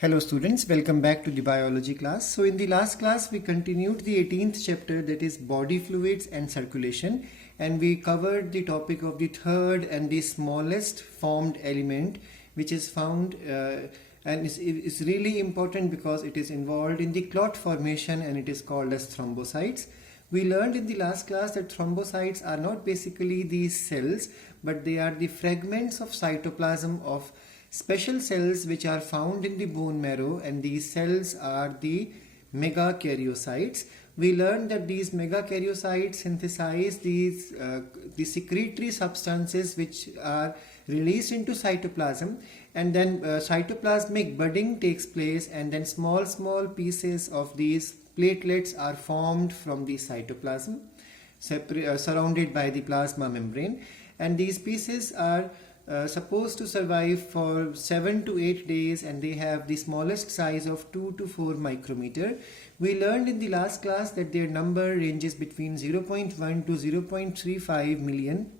Hello students, welcome back to the biology class. So in the last class we continued the 18th chapter, that is body fluids and circulation, and we covered the topic of the third and the smallest formed element, which is found and is really important because it is involved in the clot formation and it is called as thrombocytes. We learned in the last class that thrombocytes are not basically these cells, but they are the fragments of cytoplasm of special cells which are found in the bone marrow, and these cells are the megakaryocytes. We learned that these megakaryocytes synthesize the secretory substances which are released into cytoplasm, and then cytoplasmic budding takes place, and then small pieces of these platelets are formed from the cytoplasm surrounded by the plasma membrane, and these pieces are supposed to survive for 7 to 8 days, and they have the smallest size of 2 to 4 micrometer. We learned in the last class that their number ranges between 0.1 to 0.35 million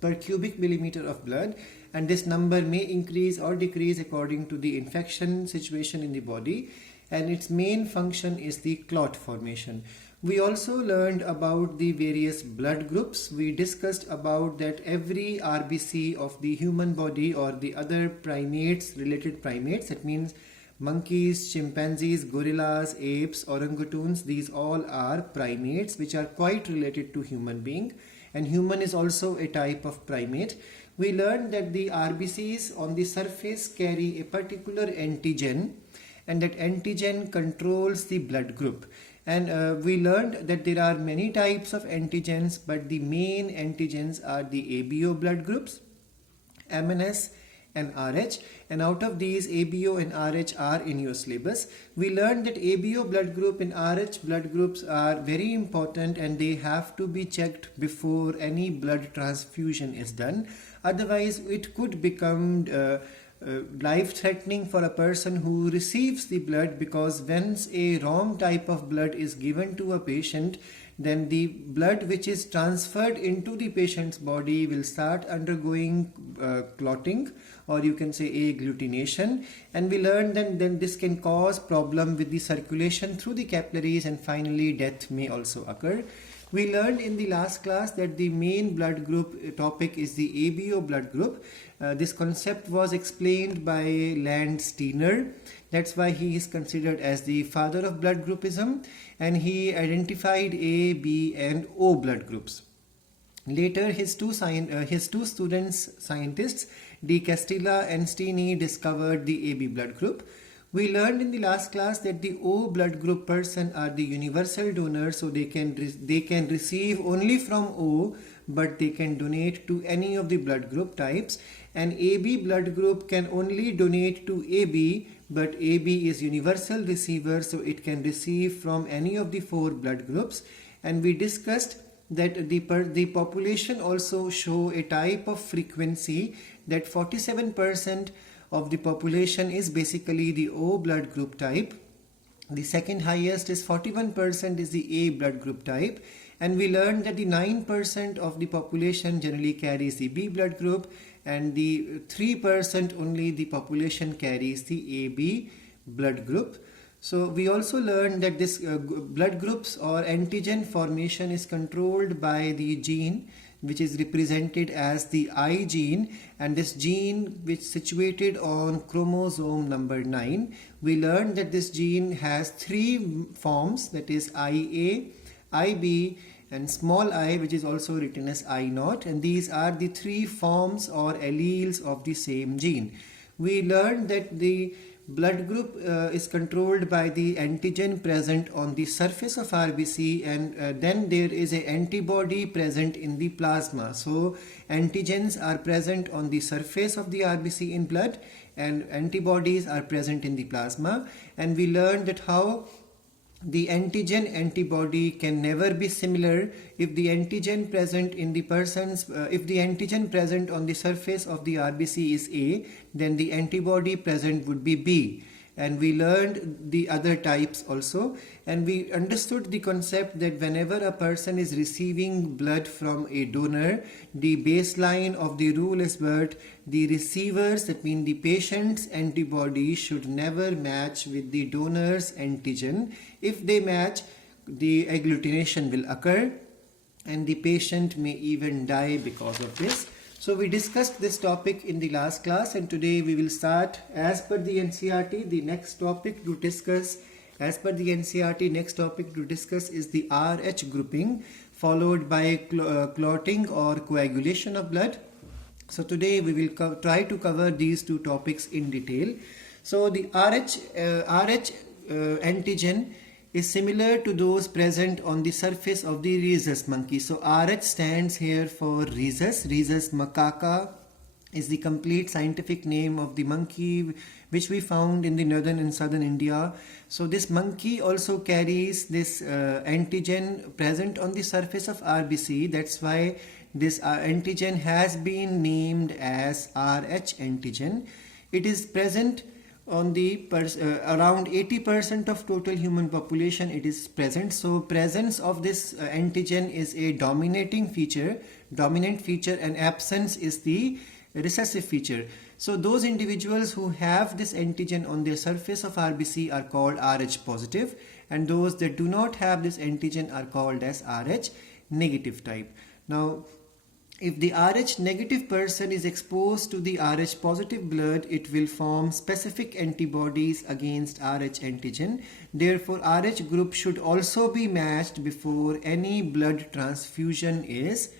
per cubic millimeter of blood, and this number may increase or decrease according to the infection situation in the body, and its main function is the clot formation. We also learned about the various blood groups. We discussed about that every RBC of the human body or the other primates, related primates, that means monkeys, chimpanzees, gorillas, apes, orangutans, these all are primates which are quite related to human being, and human is also a type of primate. We learned that the RBCs on the surface carry a particular antigen, and that antigen controls the blood group. And we learned that there are many types of antigens, but the main antigens are the ABO blood groups, MNS and RH, and out of these ABO and RH are in your syllabus. We learned that ABO blood group and RH blood groups are very important, and they have to be checked before any blood transfusion is done. Otherwise it could become life-threatening for a person who receives the blood, because once a wrong type of blood is given to a patient, then the blood which is transferred into the patient's body will start undergoing clotting, or you can say agglutination, and we learned that then this can cause problem with the circulation through the capillaries, and finally death may also occur. We learned in the last class that the main blood group topic is the ABO blood group. This concept was explained by Landsteiner. That's why he is considered as the father of blood groupism, and he identified A, B and O blood groups. Later his two scientists, De Castilla and Steeny, discovered the AB blood group. We learned in the last class that the O blood group person are the universal donors, so they can receive only from O, but they can donate to any of the blood group types. And AB blood group can only donate to AB, but AB is universal receiver, so it can receive from any of the 4 blood groups. And we discussed that the population also show a type of frequency, that 47% of the population is basically the O blood group type. The second highest is 41% is the A blood group type, and we learned that the 9% of the population generally carries the B blood group, and the 3% only the population carries the AB blood group. So we also learned that this blood groups or antigen formation is controlled by the gene which is represented as the I gene, and this gene which is situated on chromosome number 9. We learned that this gene has 3 forms, that is IA, IB and small I, which is also written as I naught, and these are the 3 forms or alleles of the same gene. We learned that the blood group is controlled by the antigen present on the surface of RBC, and then there is an antibody present in the plasma. So antigens are present on the surface of the RBC in blood, and antibodies are present in the plasma. And we learned that how the antigen antibody can never be similar. If the antigen present in the person's if the antigen present on the surface of the RBC is A, then the antibody present would be B, and we learned the other types also, and we understood the concept that whenever a person is receiving blood from a donor, the baseline of the rule is that the receivers, that means the patient's antibody, should never match with the donor's antigen. If they match, the agglutination will occur and the patient may even die because of this. So we discussed this topic in the last class, and today we will start as per the NCERT. The next topic to discuss as per the NCERT, next topic to discuss is the RH grouping, followed by clotting or coagulation of blood. So today we will try to cover these two topics in detail. So the RH antigen is similar to those present on the surface of the rhesus monkey. So RH stands here for rhesus. Rhesus macaca is the complete scientific name of the monkey which we found in the northern and southern India. So this monkey also carries this antigen present on the surface of RBC. That's why this antigen has been named as RH antigen. It is present on the around 80% of total human population. It is present. So presence of this antigen is a dominant feature, and absence is the recessive feature. So those individuals who have this antigen on their surface of RBC are called RH positive, and those that do not have this antigen are called as RH negative type. Now, if the RH negative person is exposed to the RH positive blood, it will form specific antibodies against RH antigen. Therefore, RH group should also be matched before any blood transfusion is